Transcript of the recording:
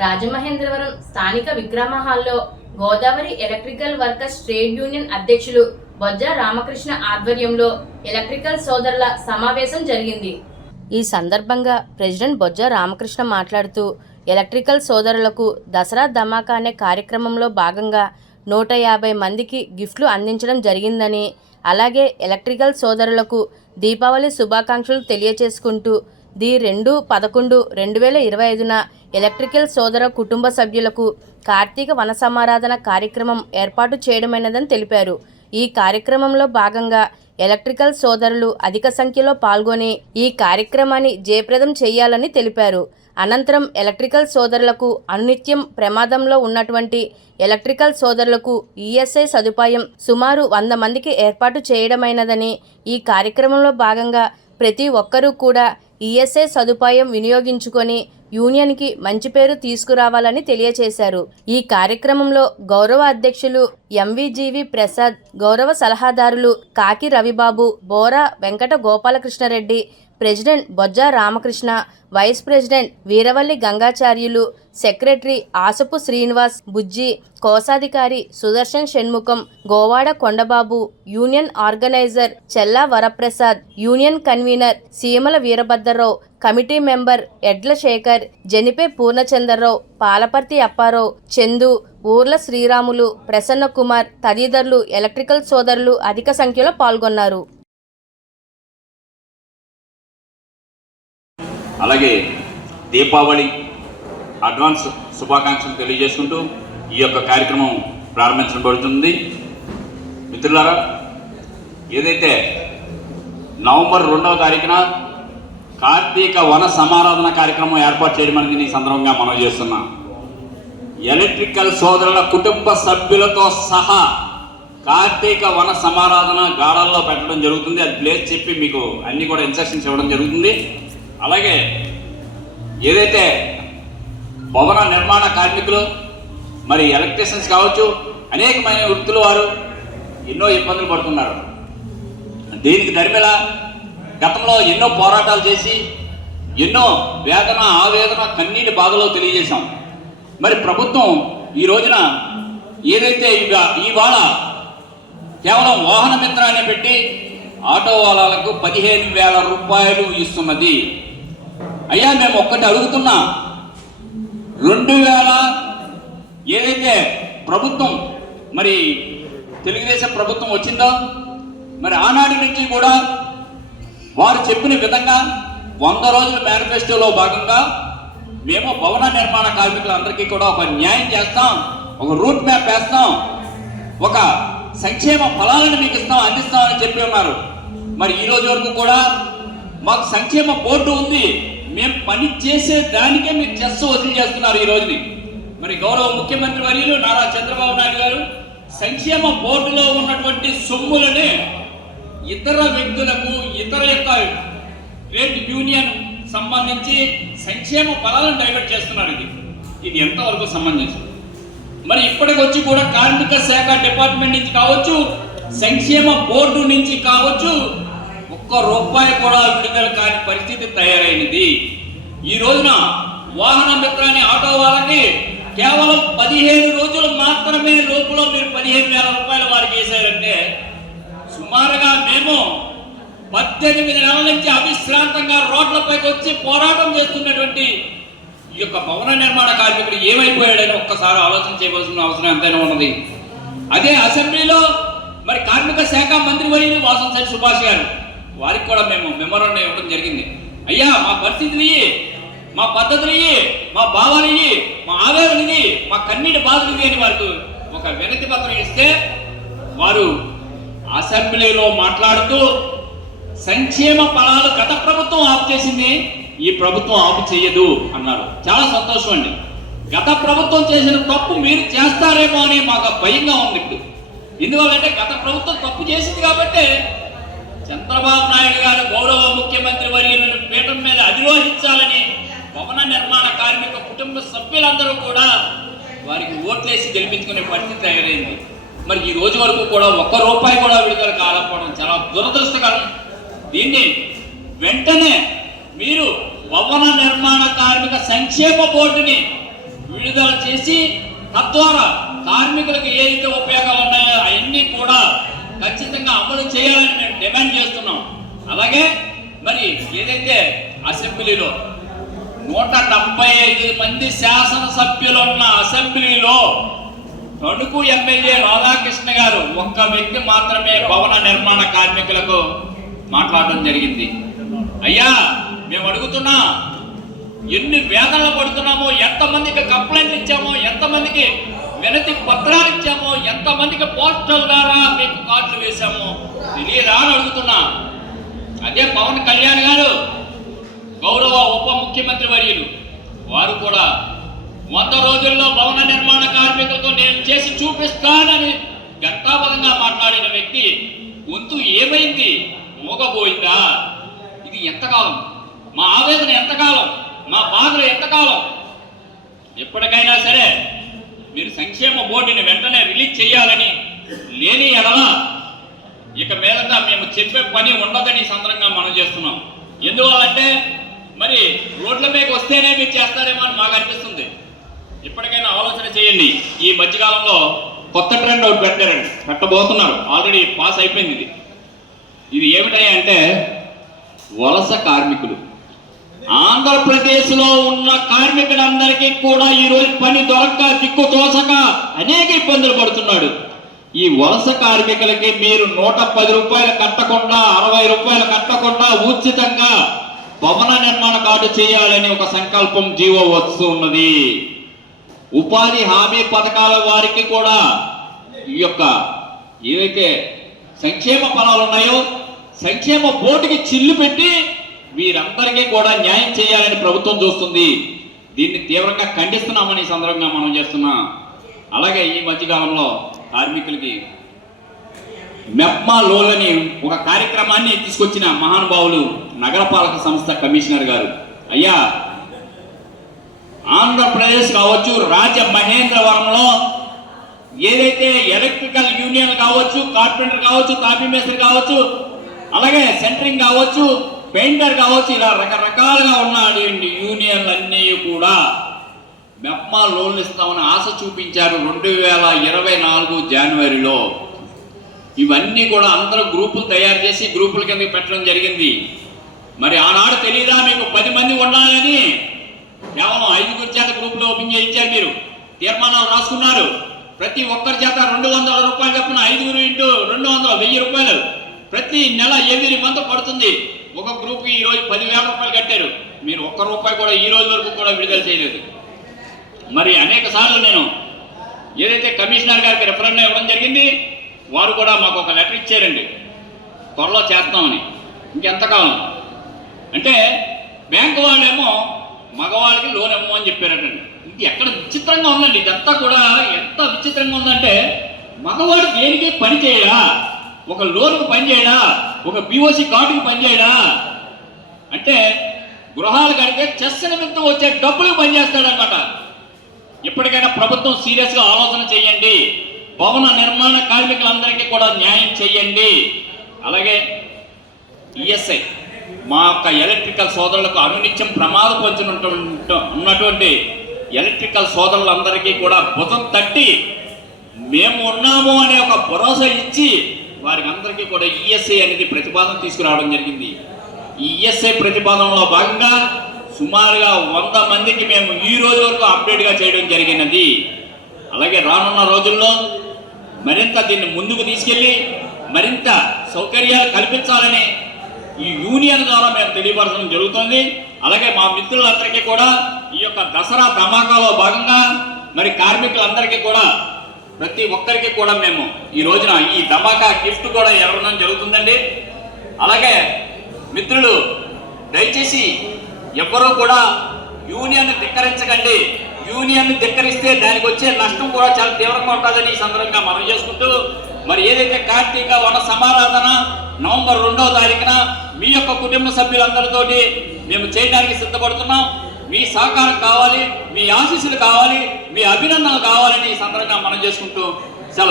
రాజమహేంద్రవరం స్థానిక విక్రమ హాల్లో Godavari electrical workers trade union అధ్యక్షులు బొజ్జ రామకృష్ణ ఆధ్వర్యంలో ఎలక్ట్రికల్ సోదరుల సమావేశం జరిగింది. ఈ సందర్భంగా ప్రెసిడెంట్ బొజ్జ రామకృష్ణ మాట్లాడుతూ ఎలక్ట్రికల్ సోదరులకు దసరా ధమాకా అనే కార్యక్రమంలో భాగంగా నూట యాభై మందికి గిఫ్ట్లు అందించడం జరిగిందని అలాగే ఎలక్ట్రికల్ సోదరులకు దీపావళి శుభాకాంక్షలు తెలియచేసుకుంటూ ది రెండు పదకొండు రెండు వేల ఇరవై ఐదున ఎలక్ట్రికల్ సోదర కుటుంబ సభ్యులకు కార్తీక వన సమారాధన కార్యక్రమం ఏర్పాటు చేయడమైనదని తెలిపారు. ఈ కార్యక్రమంలో భాగంగా ఎలక్ట్రికల్ సోదరులు అధిక సంఖ్యలో పాల్గొని ఈ కార్యక్రమాన్ని జయప్రదం చేయాలని తెలిపారు. అనంతరం ఎలక్ట్రికల్ సోదరులకు అనునిత్యం ప్రమాదంలో ఉన్నటువంటి ఎలక్ట్రికల్ సోదరులకు ఈఎస్ఐ సదుపాయం సుమారు వంద మందికి ఏర్పాటు చేయడమైనదని ఈ కార్యక్రమంలో భాగంగా ప్రతి ఒక్కరూ కూడా ఈఎస్ఐ సదుపాయం వినియోగించుకొని యూనియన్కి మంచి పేరు తీసుకురావాలని తెలియచేశారు. ఈ కార్యక్రమంలో గౌరవ అధ్యక్షులు ఎంవిజీవి ప్రసాద్ గౌరవ సలహాదారులు Kaki Ravibabu Bora Venkata Gopalakrishnareddy president Bojja Ramakrishna vice president Veeravalli Gangacharyulu secretary Asapu Srinivas Bujji కోశాధికారి Sudarshan Shanmukham Govada Kondababu union organiser Chella Varaprasad union convener Seemala Veerabhadrarao committee member ఎడ్ల శేఖర్ జనిపే పూర్ణచంద్రరావు పాలపర్తి అప్పారావు చందు ఊర్ల శ్రీరాములు ప్రసన్న కుమార్ తదితరులు ఎలక్ట్రికల్ సోదరులు అధిక సంఖ్యలో పాల్గొన్నారు. అలాగే Deepavali advance శుభాకాంక్షలు తెలియజేసుకుంటూ ఈ యొక్క కార్యక్రమం ప్రారంభించబడుతుంది. మిత్రులారా ఏదైతే నవంబర్ రెండవ తారీఖున కార్తీక వన సమారాధన కార్యక్రమం ఏర్పాటు చేయడం అనేది ఈ సందర్భంగా మనం చేస్తున్నాం. ఎలక్ట్రికల్ సోదరుల కుటుంబ సభ్యులతో సహా కార్తీక వన సమారాధన గాఢాల్లో పెట్టడం జరుగుతుంది. అది ప్లేస్ చెప్పి మీకు అన్ని కూడా ఇన్స్ట్రక్షన్స్ ఇవ్వడం జరుగుతుంది. అలాగే ఏదైతే భవన నిర్మాణ కార్మికులు మరి ఎలక్ట్రీషియన్స్ కావచ్చు అనేకమైన వృత్తుల వారు ఎన్నో ఇబ్బందులు పడుతున్నారు. దీనికి దరిమిల గతంలో ఎన్నో పోరాటాలు చేసి ఎన్నో వేదన ఆవేదన కన్నీటి బాధలో తెలియజేశాం. మరి ప్రభుత్వం ఈ రోజున ఏదైతే ఇవాళ కేవలం వాహన మిత్రాన్ని పెట్టి ఆటో వాళ్ళకు పదిహేను వేల రూపాయలు ఇస్తున్నది అయ్యా మేము ఒక్కటి అడుగుతున్నా. రెండు వేల ఏదైతే ప్రభుత్వం మరి తెలుగుదేశం ప్రభుత్వం వచ్చిందో మరి ఆనాటి నుంచి కూడా వారు చెప్పిన విధంగా వంద రోజుల మేనిఫెస్టోలో భాగంగా మేము భవన నిర్మాణ కార్మికులందరికీ కూడా ఒక న్యాయం చేస్తాం ఒక రూట్ మ్యాప్ వేస్తాం ఒక సంక్షేమ ఫలాలను మీకు ఇస్తాం అందిస్తామని చెప్పి ఉన్నారు. మరి ఈ రోజు వరకు కూడా మాకు సంక్షేమ బోర్డు ఉంది. మేము పని చేసే దానికే మీరు చెస్ వసూలు చేస్తున్నారు ఈ రోజుని. మరి గౌరవ ముఖ్యమంత్రి వర్యులు నారా చంద్రబాబు నాయుడు గారు సంక్షేమ బోర్డులో ఉన్నటువంటి సొమ్ములని ఇతర వ్యక్తులకు ఇతర యొక్క ట్రేడ్ యూనియన్ సంబంధించి సంక్షేమ ఫలాలను డైవర్ట్ చేస్తున్నారు ఇది. ఇది ఎంతవరకు సంబంధించి? మరి ఇప్పటికొచ్చి కూడా కార్మిక శాఖ డిపార్ట్మెంట్ నుంచి కావచ్చు సంక్షేమ బోర్డు నుంచి కావచ్చు ఒక్క రూపాయి కూడా విడుదల కాని పరిస్థితి తయారైనది ఈ రోజున వాహన మిత్రాన్ని ఆటో వాళ్ళకి కేవలం పదిహేను రోజులు మాత్రమే లోపల మీరు పదిహేను వేల రూపాయలు వారికి వేశారంటే సుమారుగా మేము పద్దెనిమిది నెలల నుంచి అవిశ్రాంతంగా రోడ్లపైకి వచ్చి పోరాటం చేస్తున్నటువంటి ఈ యొక్క భవన నిర్మాణ కార్మికుడు ఏమైపోయాడని ఒక్కసారి ఆలోచన చేయవలసిన అవసరం ఎంతైనా ఉన్నది. అదే అసెంబ్లీలో మరి కార్మిక శాఖ మంత్రి వర్యులు వాసంశెట్టి సుభాష్ గారు వారికి కూడా మేము మెమోరాండం ఇవ్వడం జరిగింది. అయ్యా మా పరిస్థితులు ఇయ్యి, మా పద్ధతులు ఇయ్యి, మా భావాలు ఇయ్యి, మా ఆవేదన ఇది మా కన్నీటి బాధలు ఇది అని వారికి ఒక వినతి పత్రం ఇస్తే వారు అసెంబ్లీలో మాట్లాడుతూ సంక్షేమ ఫలాలు గత ప్రభుత్వం ఆపు చేసింది ఈ ప్రభుత్వం ఆపు చేయదు అన్నారు. చాలా సంతోషం అండి. గత ప్రభుత్వం చేసిన తప్పు మీరు చేస్తారేమో అని మాకు భయంగా ఉంది ఇప్పుడు. ఎందువల్లంటే గత ప్రభుత్వం తప్పు చేసింది చంద్రబాబు నాయుడు గారు గౌరవ ముఖ్యమంత్రి వర్యులను పీఠం మీద అధిరోహించాలని భవన నిర్మాణ కార్మిక కుటుంబ సభ్యులందరూ కూడా వారికి ఓట్లేసి గెలిపించుకునే పరిస్థితి తయారైంది. మరి ఈ రోజు వరకు కూడా ఒక్క రూపాయి కూడా విడుదల కాకపోవడం చాలా దురదృష్టకరం. దీన్ని వెంటనే మీరు భవన నిర్మాణ కార్మిక సంక్షేమ బోర్డుని విడుదల చేసి తద్వారా కార్మికులకు ఏదైతే ఉపయోగాలు ఉన్నాయో అవన్నీ కూడా ఖచ్చితంగా అమలు చేయాలని మేము డిమాండ్ చేస్తున్నాం. అలాగే మరి ఏదైతే అసెంబ్లీలో నూట డెబ్బై ఐదు మంది శాసనసభ్యులున్న అసెంబ్లీలో తణుకు ఎమ్మెల్యే రాధాకృష్ణ గారు ఒక్క వ్యక్తి మాత్రమే భవన నిర్మాణ కార్మికులకు మాట్లాడడం జరిగింది. అయ్యా మేము అడుగుతున్నా ఎన్ని వేదనలు పడుతున్నామో ఎంతమందికి కంప్లైంట్లు ఇచ్చామో ఎంతమందికి వినతి పత్రాలు ఇచ్చామో ఎంతమందికి పోస్టల్ ద్వారా మీకు కార్డులు వేశామో తెలియదా అని అడుగుతున్నా. అదే పవన్ కళ్యాణ్ గారు గౌరవ ఉప ముఖ్యమంత్రి వర్యులు. వారు కూడా వంద రోజుల్లో భవన నిర్మాణ కార్మికులకు నేను చేసి చూపిస్తానని గంటాపదంగా మాట్లాడిన వ్యక్తి గొంతు ఏమైంది? మూగబోయిందా? ఇది ఎంతకాలం? మా ఆవేదన ఎంతకాలం? మా బాధలు ఎంతకాలం? ఎప్పటికైనా సరే మీరు సంక్షేమ బోర్డుని వెంటనే రిలీజ్ చేయాలని లేని ఎడలా ఇక మీదట మేము చెప్పే పని ఉండదని సందర్భంగా మనం చేస్తున్నాం. ఎందువల్లంటే మరి రోడ్ల మీద వస్తేనే మీరు చేస్తారేమో అని మాకు అనిపిస్తుంది. ఇప్పటికైనా ఆలోచన చేయండి. ఈ మధ్యకాలంలో కొత్త ట్రెండ్ ఒకటి పెట్టారండి. పెట్టబోతున్నారు. ఆల్రెడీ పాస్ అయిపోయింది ఇది. ఇది ఏమిటాయి అంటే వలస కార్మికులు. ఆంధ్రప్రదేశ్లో ఉన్న కార్మికులందరికీ కూడా ఈ రోజు పని దొరక్క దిక్కు తోసక అనేక ఇబ్బందులు పడుతున్నాడు. ఈ వలస కార్మికులకి మీరు నూట పది రూపాయలు కట్టకుండా అరవై రూపాయలు కట్టకుండా ఉచితంగా భవన నిర్మాణ కార్డు చేయాలని ఒక సంకల్పం జీవో వస్తున్నది ఉపాధి హామీ పథకాల వారికి కూడా ఈ యొక్క ఏవైతే సంక్షేమ ఫలాలు ఉన్నాయో సంక్షేమ బోర్డుకి చిల్లు పెట్టి వీరందరికీ కూడా న్యాయం చేయాలని ప్రభుత్వం చూస్తుంది. దీన్ని తీవ్రంగా ఖండిస్తున్నామని సందర్భంగా మనం చేస్తున్నాం. అలాగే ఈ మధ్యకాలంలో కార్మికులకి మెప్మా లోలని ఒక కార్యక్రమాన్ని తీసుకొచ్చిన మహానుభావులు నగరపాలక సంస్థ కమిషనర్ గారు. అయ్యా ఆంధ్రప్రదేశ్ కావచ్చు రాజ మహేంద్రవరంలో ఏదైతే ఎలక్ట్రికల్ యూనియన్ కావచ్చు కార్పెంటర్ కావచ్చు తాపీ మేస్త్రి కావచ్చు అలాగే సెంటరింగ్ కావచ్చు పెయింటర్ కావచ్చు ఇలా రకరకాలుగా ఉన్నాడు యూనియన్లు అన్నీ కూడా మెప్మా లోన్లు ఇస్తామని ఆశ చూపించారు రెండు వేల ఇరవై నాలుగు జనవరిలో. ఇవన్నీ కూడా అందరూ గ్రూపులు తయారు చేసి గ్రూపుల కింద పెట్టడం జరిగింది. మరి ఆనాడు తెలియదా మీకు? పది మంది ఉండాలని? కేవలం ఐదుగురు చేత గ్రూపులు ఓపెన్ చేయించారు మీరు. తీర్మానాలు రాసుకున్నారు. ప్రతి ఒక్కరి చేత రెండు వందల రూపాయలు చెప్పిన ఐదుగురు ఇంటూ రెండు వందల వెయ్యి రూపాయలు. ప్రతి నెల ఎవరి మంత్ పడుతుంది. ఒక గ్రూప్ ఈ రోజు పదివేల రూపాయలు కట్టారు. మీరు ఒక్క రూపాయి కూడా ఈ రోజు వరకు కూడా విడుదల చేయలేదు. మరి అనేక సార్లు నేను ఏదైతే కమిషనర్ గారికి రిఫరెండం ఇవ్వడం జరిగింది వారు కూడా మాకు ఒక లెటర్ ఇచ్చారండి. త్వరలో చేస్తామని. ఇంకెంతకాలం? అంటే బ్యాంకు వాళ్ళేమో మగవాళ్ళకి లోన్ ఇవ్వమని చెప్పారటండి. ఇది ఎక్కడ విచిత్రంగా ఉందండి. ఇదంతా కూడా ఎంత విచిత్రంగా ఉందంటే మగవాడు దేనికి పని చేయరా ఒక లోన్కు పనిచేయడా ఒక పిఓసి కార్డుకి పని చేయడా అంటే గృహాలు కడితే చెస్ నిమిత్తం వచ్చే డబ్బులు పనిచేస్తాడనమాట ఇప్పటికైనా ప్రభుత్వం సీరియస్గా ఆలోచన చేయండి. భవన నిర్మాణ కార్మికులందరికీ కూడా న్యాయం చేయండి. అలాగే ఈఎస్ఐ మా యొక్క ఎలక్ట్రికల్ సోదరులకు అనునిత్యం ప్రమాదం పొందినటువంటి ఉన్నటువంటి ఎలక్ట్రికల్ సోదరులందరికీ కూడా భుజం తట్టి మేము ఉన్నాము అనే ఒక భరోసా ఇచ్చి వారికి అందరికీ కూడా ఈఎస్ఐ అనేది ప్రతిపాదన తీసుకురావడం జరిగింది. ఈ ఈఎస్ఐ ప్రతిపాదనలో భాగంగా సుమారుగా వంద మందికి మేము ఈ రోజు వరకు అప్డేట్గా చేయడం జరిగినది. అలాగే రానున్న రోజుల్లో మరింత దీన్ని ముందుకు తీసుకెళ్ళి మరింత సౌకర్యాలు కల్పించాలని ఈ యూనియన్ ద్వారా మేము తెలియపరచడం జరుగుతుంది. అలాగే మా మిత్రులందరికీ కూడా ఈ యొక్క దసరా ధమాకాలో భాగంగా మరి కార్మికులందరికీ కూడా ప్రతి ఒక్కరికి కూడా మేము ఈ రోజున ఈ ధమాకా గిఫ్ట్ కూడా ఇవ్వడం జరుగుతుందండి. అలాగే మిత్రులు దయచేసి ఎవ్వరూ కూడా యూనియన్ ధిక్కరించకండి. యూనియన్ ధిక్కరిస్తే దానికి వచ్చే నష్టం కూడా చాలా తీవ్రంగా ఉంటుందని ఈ సందర్భంగా మనం చేసుకుంటూ మరి ఏదైతే కార్తీక వన సమారాధన నవంబర్ రెండవ తారీఖున మీ యొక్క కుటుంబ సభ్యులందరితోటి మేము చేయడానికి సిద్ధపడుతున్నాం. మీ సహకారం కావాలి మీ ఆశీస్సులు కావాలి మీ అభినందనలు కావాలని ఈ సందర్భంగా మనం చేసుకుంటూ సెలవు